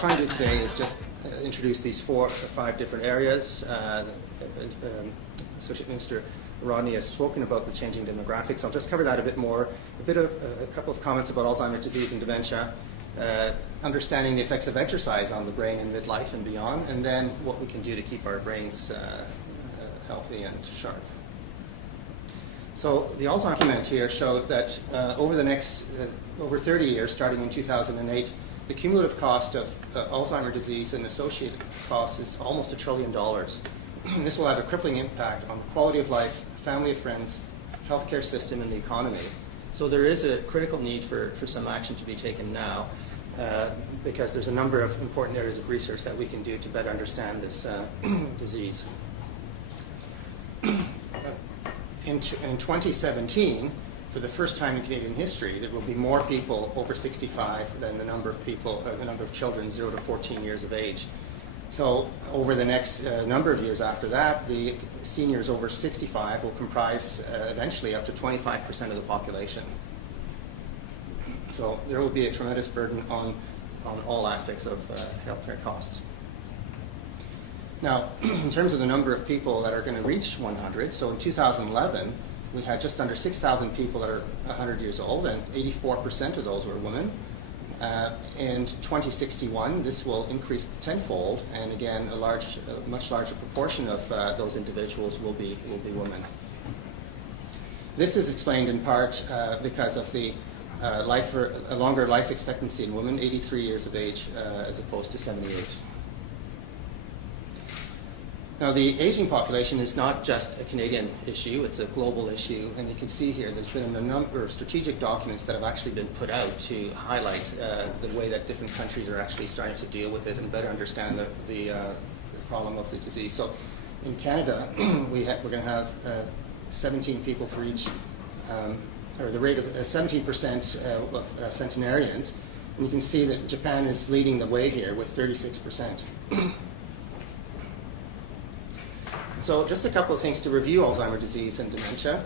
try and do today is just introduce these 4 or 5 different areas. Associate Minister Rodney has spoken about the changing demographics. I'll just cover that a bit more. A couple of comments about Alzheimer's disease and dementia, understanding the effects of exercise on the brain in midlife and beyond, and then what we can do to keep our brains healthy and sharp. So the Alzheimer's document here showed that over the next over 30 years, starting in 2008, the cumulative cost of Alzheimer's disease and associated costs is almost $1 trillion. This will have a crippling impact on the quality of life, family of friends, healthcare system, and the economy. So there is a critical need for some action to be taken now because there's a number of important areas of research that we can do to better understand this disease. In 2017, for the first time in Canadian history, there will be more people over 65 than the number of children 0 to 14 years of age. So over the next number of years after that, the seniors over 65 will comprise eventually up to 25% of the population. So there will be a tremendous burden on all aspects of healthcare costs. Now, in terms of the number of people that are going to reach 100, so in 2011, we had just under 6,000 people that are 100 years old, and 84% of those were women. In 2061, this will increase tenfold, and again, a much larger proportion of those individuals will be women. This is explained in part because of the longer life expectancy in women, 83 years of age as opposed to 78. Now, the aging population is not just a Canadian issue, it's a global issue, and you can see here there's been a number of strategic documents that have actually been put out to highlight the way that different countries are actually starting to deal with it and better understand the problem of the disease. So in Canada, we're going to have 17 people for each, or the rate of 17% of centenarians, and you can see that Japan is leading the way here with 36%. So just a couple of things to review Alzheimer's disease and dementia.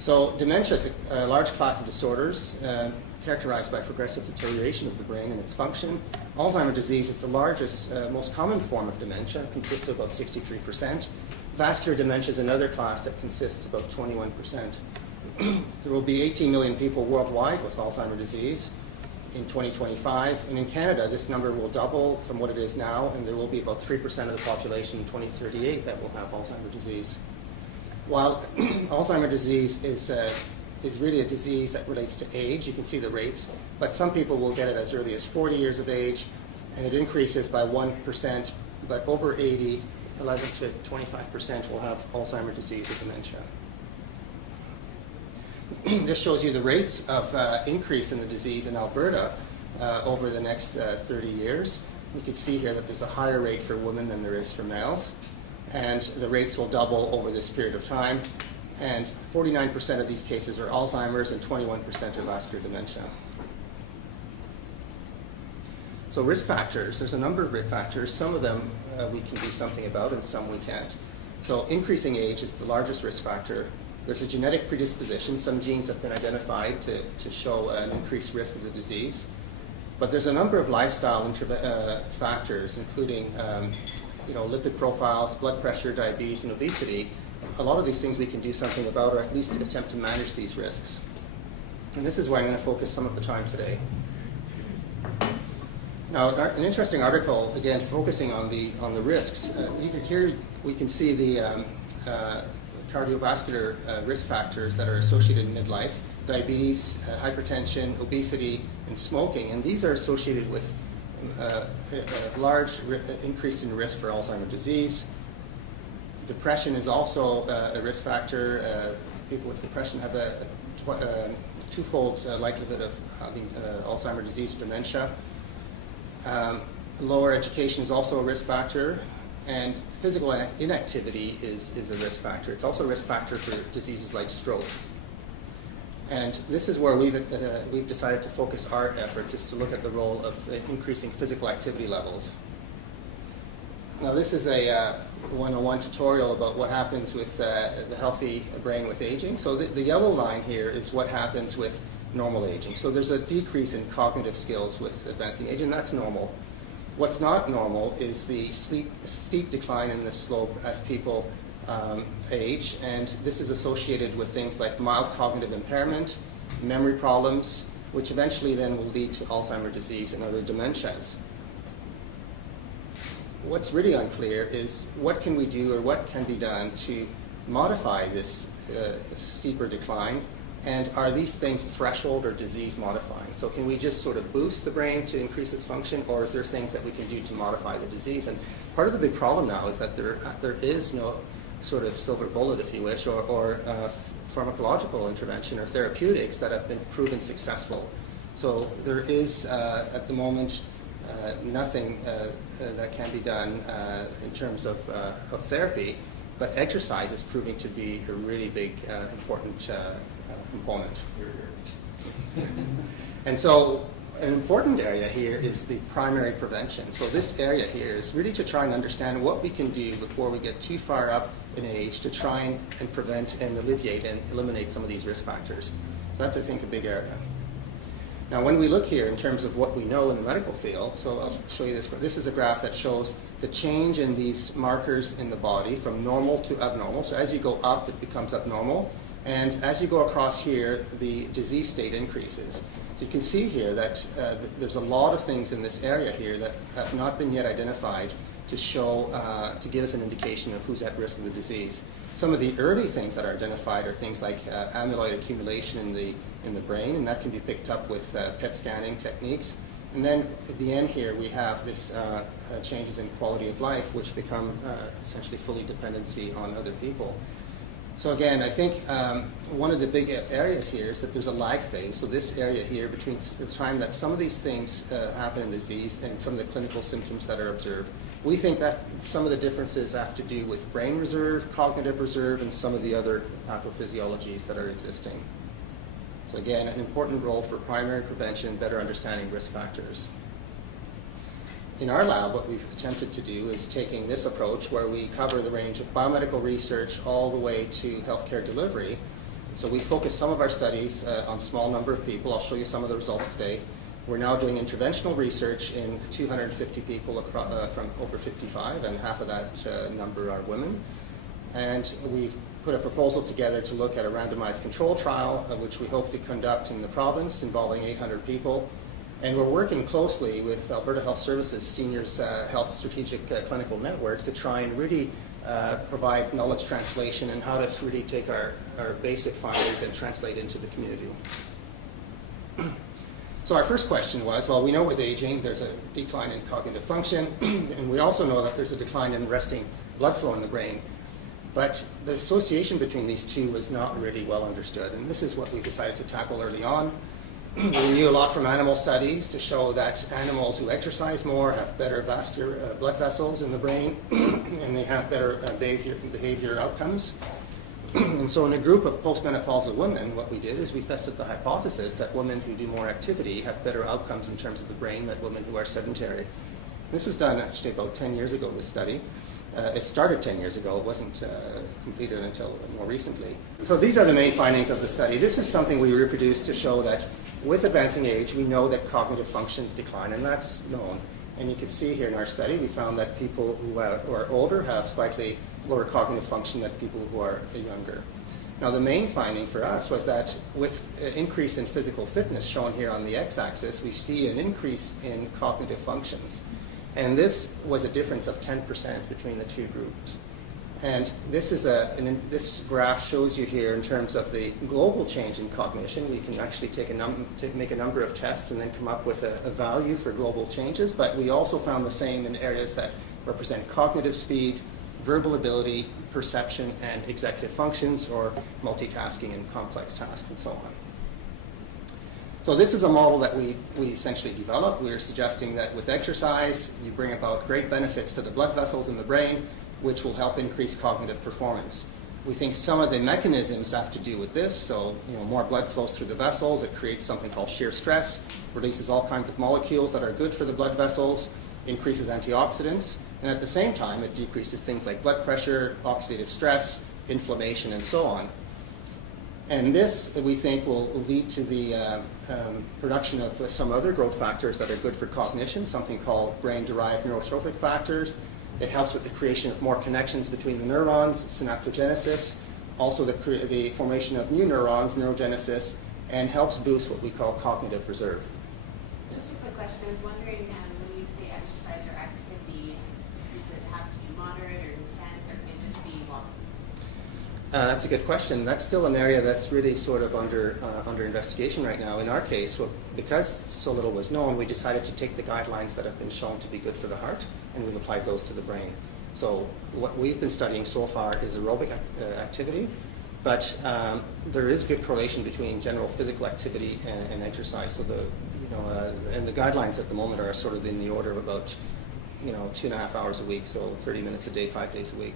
So dementia is a large class of disorders characterized by progressive deterioration of the brain and its function. Alzheimer's disease is the largest, most common form of dementia. It consists of about 63%. Vascular dementia is another class that consists of about 21%. There will be 18 million people worldwide with Alzheimer's disease in 2025, and in Canada this number will double from what it is now, and there will be about 3% of the population in 2038 that will have Alzheimer's disease. While Alzheimer's disease is really a disease that relates to age, you can see the rates, but some people will get it as early as 40 years of age, and it increases by 1%, but over 80, 11 to 25% will have Alzheimer's disease or dementia. This shows you the rates of increase in the disease in Alberta over the next 30 years. You can see here that there's a higher rate for women than there is for males, and the rates will double over this period of time, and 49% of these cases are Alzheimer's and 21% are vascular dementia. So risk factors, there's a number of risk factors. Some of them we can do something about and some we can't. So increasing age is the largest risk factor. There's a genetic predisposition. Some genes have been identified to show an increased risk of the disease. But there's a number of lifestyle factors, including lipid profiles, blood pressure, diabetes, and obesity. A lot of these things we can do something about, or at least attempt to manage these risks. And this is where I'm going to focus some of the time today. Now, an interesting article, again, focusing on the risks. Here we can see the cardiovascular risk factors that are associated in midlife: diabetes, hypertension, obesity, and smoking. And these are associated with a large increase in risk for Alzheimer's disease. Depression is also a risk factor. People with depression have a twofold likelihood of having Alzheimer's disease or dementia. Lower education is also a risk factor. And physical inactivity is a risk factor. It's also a risk factor for diseases like stroke. And this is where we've decided to focus our efforts, is to look at the role of increasing physical activity levels. Now, this is a 101 tutorial about what happens with the healthy brain with aging. So the yellow line here is what happens with normal aging. So there's a decrease in cognitive skills with advancing age, and that's normal. What's not normal is the steep decline in this slope as people age, and this is associated with things like mild cognitive impairment, memory problems, which eventually then will lead to Alzheimer's disease and other dementias. What's really unclear is what can we do or what can be done to modify this steeper decline, and are these things threshold or disease modifying? So can we just sort of boost the brain to increase its function, or is there things that we can do to modify the disease? And part of the big problem now is that there is no sort of silver bullet, if you wish, or pharmacological intervention or therapeutics that have been proven successful. So there is, at the moment, nothing that can be done in terms of therapy, but exercise is proving to be a really big, important component. And so an important area here is the primary prevention. So this area here is really to try and understand what we can do before we get too far up in age to try and prevent and alleviate and eliminate some of these risk factors. So that's, I think, a big area. Now, when we look here in terms of what we know in the medical field, so I'll show you this. This is a graph that shows the change in these markers in the body from normal to abnormal. So as you go up, it becomes abnormal. And as you go across here, the disease state increases. So you can see here that there's a lot of things in this area here that have not been yet identified to show, to give us an indication of who's at risk of the disease. Some of the early things that are identified are things like amyloid accumulation in the brain, and that can be picked up with PET scanning techniques. And then at the end here, we have this changes in quality of life, which become essentially fully dependency on other people. So again, I think one of the big areas here is that there's a lag phase. So this area here between the time that some of these things happen in disease and some of the clinical symptoms that are observed, we think that some of the differences have to do with brain reserve, cognitive reserve, and some of the other pathophysiologies that are existing. So again, an important role for primary prevention, better understanding risk factors. In our lab, what we've attempted to do is taking this approach where we cover the range of biomedical research all the way to healthcare delivery. So we focus some of our studies on a small number of people. I'll show you some of the results today. We're now doing interventional research in 250 people from over 55, and half of that number are women. And we've put a proposal together to look at a randomized control trial, which we hope to conduct in the province involving 800 people. And we're working closely with Alberta Health Services Seniors Health Strategic Clinical Networks to try and really provide knowledge translation and how to really take our basic findings and translate into the community. So our first question was, well, we know with aging there's a decline in cognitive function, and we also know that there's a decline in resting blood flow in the brain. But the association between these two was not really well understood, and this is what we decided to tackle early on. We knew a lot from animal studies to show that animals who exercise more have better vascular blood vessels in the brain, and they have better behavior outcomes. And so in a group of postmenopausal women, what we did is we tested the hypothesis that women who do more activity have better outcomes in terms of the brain than women who are sedentary. This was done actually about 10 years ago, this study. It started 10 years ago. It wasn't completed until more recently. So these are the main findings of the study. This is something we reproduced to show that with advancing age, we know that cognitive functions decline, and that's known. And you can see here in our study, we found that people who are older have slightly lower cognitive function than people who are younger. Now, the main finding for us was that with an increase in physical fitness shown here on the x-axis, we see an increase in cognitive functions. And this was a difference of 10% between the two groups. And this is this graph shows you here in terms of the global change in cognition. We can actually make a number of tests and then come up with a value for global changes. But we also found the same in areas that represent cognitive speed, verbal ability, perception, and executive functions, or multitasking and complex tasks, and so on. So this is a model that we essentially developed. We are suggesting that with exercise, you bring about great benefits to the blood vessels in the brain, which will help increase cognitive performance. We think some of the mechanisms have to do with this. So, more blood flows through the vessels. It creates something called shear stress, releases all kinds of molecules that are good for the blood vessels, increases antioxidants, and at the same time, it decreases things like blood pressure, oxidative stress, inflammation, and so on. And this, we think, will lead to the production of some other growth factors that are good for cognition, something called brain-derived neurotrophic factors. It helps with the creation of more connections between the neurons, synaptogenesis, also the formation of new neurons, neurogenesis, and helps boost what we call cognitive reserve. Just a quick question. I was wondering, when you say exercise or activity, does it have to be moderate or intense, or can it just be walking? That's a good question. That's still an area that's really sort of under investigation right now. In our case, because so little was known, we decided to take the guidelines that have been shown to be good for the heart, and we've applied those to the brain. So what we've been studying so far is aerobic activity, but there is good correlation between general physical activity and exercise. So and the guidelines at the moment are sort of in the order of about 2.5 hours a week, so 30 minutes a day, 5 days a week.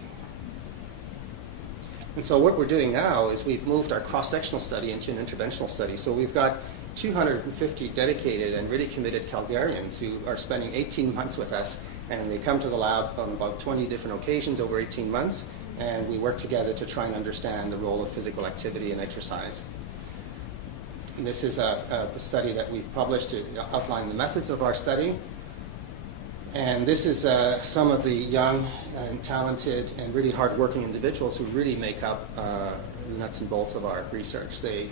And so what we're doing now is we've moved our cross-sectional study into an interventional study. So we've got 250 dedicated and really committed Calgarians who are spending 18 months with us, and they come to the lab on about 20 different occasions over 18 months, and we work together to try and understand the role of physical activity and exercise. And this is a study that we've published to outline the methods of our study. And this is some of the young and talented and really hard-working individuals who really make up the nuts and bolts of our research. They're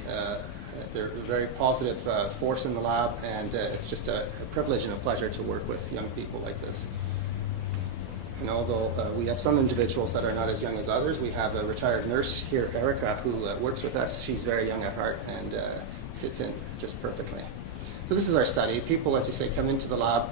a very positive force in the lab, and it's just a privilege and a pleasure to work with young people like this. And although we have some individuals that are not as young as others, we have a retired nurse here, Erica, who works with us. She's very young at heart and fits in just perfectly. So this is our study. People, as you say, come into the lab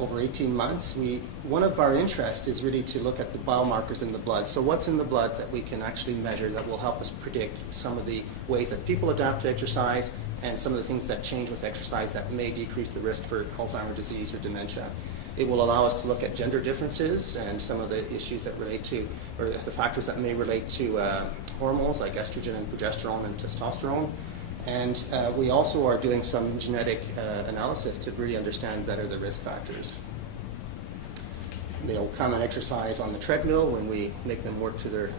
over 18 months. One of our interests is really to look at the biomarkers in the blood. So what's in the blood that we can actually measure that will help us predict some of the ways that people adapt to exercise and some of the things that change with exercise that may decrease the risk for Alzheimer's disease or dementia. It will allow us to look at gender differences and some of the issues that relate to, or the factors that may relate to hormones like estrogen and progesterone and testosterone. And we also are doing some genetic analysis to really understand better the risk factors. They'll come and exercise on the treadmill when we make them work to their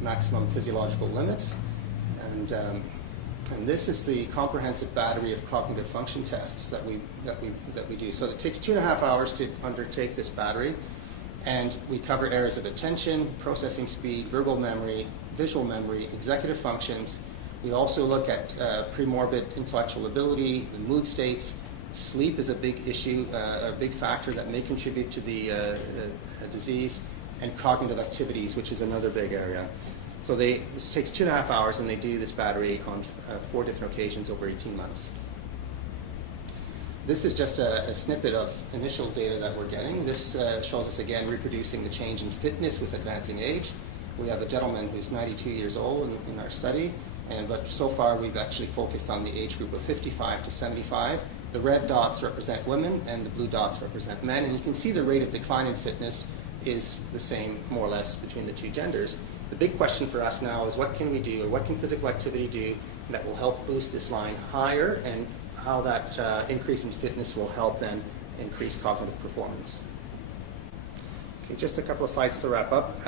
maximum physiological limits. And this is the comprehensive battery of cognitive function tests that we do. So it takes 2.5 hours to undertake this battery, and we cover areas of attention, processing speed, verbal memory, visual memory, executive functions. We also look at premorbid intellectual ability, the mood states. Sleep is a big issue, a big factor that may contribute to the disease, and cognitive activities, which is another big area. So this takes 2.5 hours, and they do this battery on 4 different occasions over 18 months. This is just a snippet of initial data that we're getting. This shows us, again, reproducing the change in fitness with advancing age. We have a gentleman who's 92 years old in our study, but so far we've actually focused on the age group of 55 to 75. The red dots represent women, and the blue dots represent men. And you can see the rate of decline in fitness is the same, more or less, between the two genders. The big question for us now is what can we do, or what can physical activity do that will help boost this line higher, and how that increase in fitness will help then increase cognitive performance. Okay, just a couple of slides to wrap up.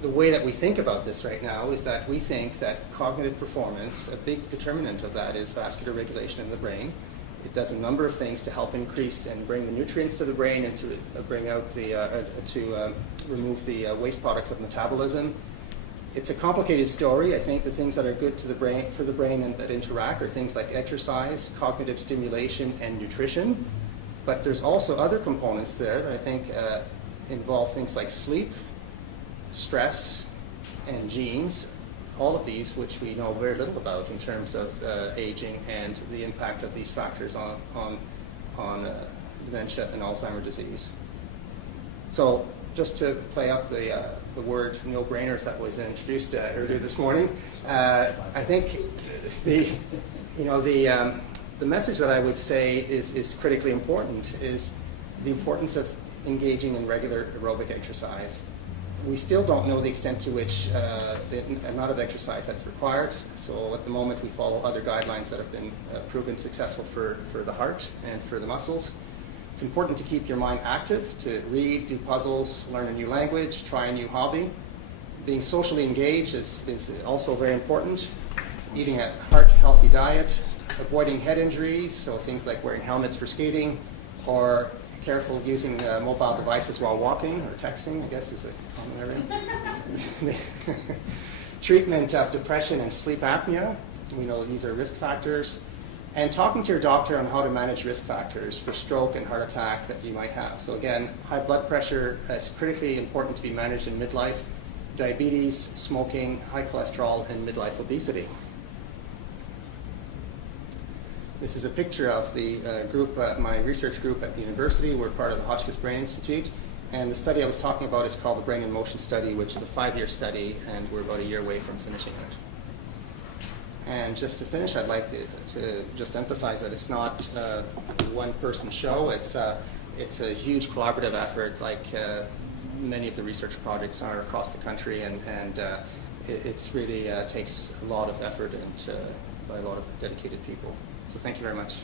The way that we think about this right now is that we think that cognitive performance, a big determinant of that is vascular regulation in the brain. It does a number of things to help increase and bring the nutrients to the brain and to bring out to remove the waste products of metabolism. It's a complicated story. I think the things that are good to the brain, for the brain, and that interact are things like exercise, cognitive stimulation, and nutrition. But there's also other components there that I think involve things like sleep, stress, and genes. All of these, which we know very little about in terms of aging and the impact of these factors on dementia and Alzheimer's disease. So just to play up the word no-brainers that was introduced earlier this morning, I think the message that I would say is critically important is the importance of engaging in regular aerobic exercise. We still don't know the extent to which the amount of exercise that's required. So at the moment we follow other guidelines that have been proven successful for the heart and for the muscles. It's important to keep your mind active, to read, do puzzles, learn a new language, try a new hobby. Being socially engaged is also very important. Eating a heart-healthy diet, avoiding head injuries, so things like wearing helmets for skating, or careful of using mobile devices while walking or texting, I guess is a common area. Treatment of depression and sleep apnea. We know these are risk factors. And talking to your doctor on how to manage risk factors for stroke and heart attack that you might have. So again, high blood pressure is critically important to be managed in midlife. Diabetes, smoking, high cholesterol, and midlife obesity. This is a picture of the group, my research group at the university. We're part of the Hotchkiss Brain Institute. And the study I was talking about is called the Brain in Motion Study, which is a 5-year study, and we're about a year away from finishing it. And just to finish, I'd like to just emphasize that it's not a one-person show. It's a huge collaborative effort, like many of the research projects are across the country, and it's really takes a lot of effort and by a lot of dedicated people. So thank you very much.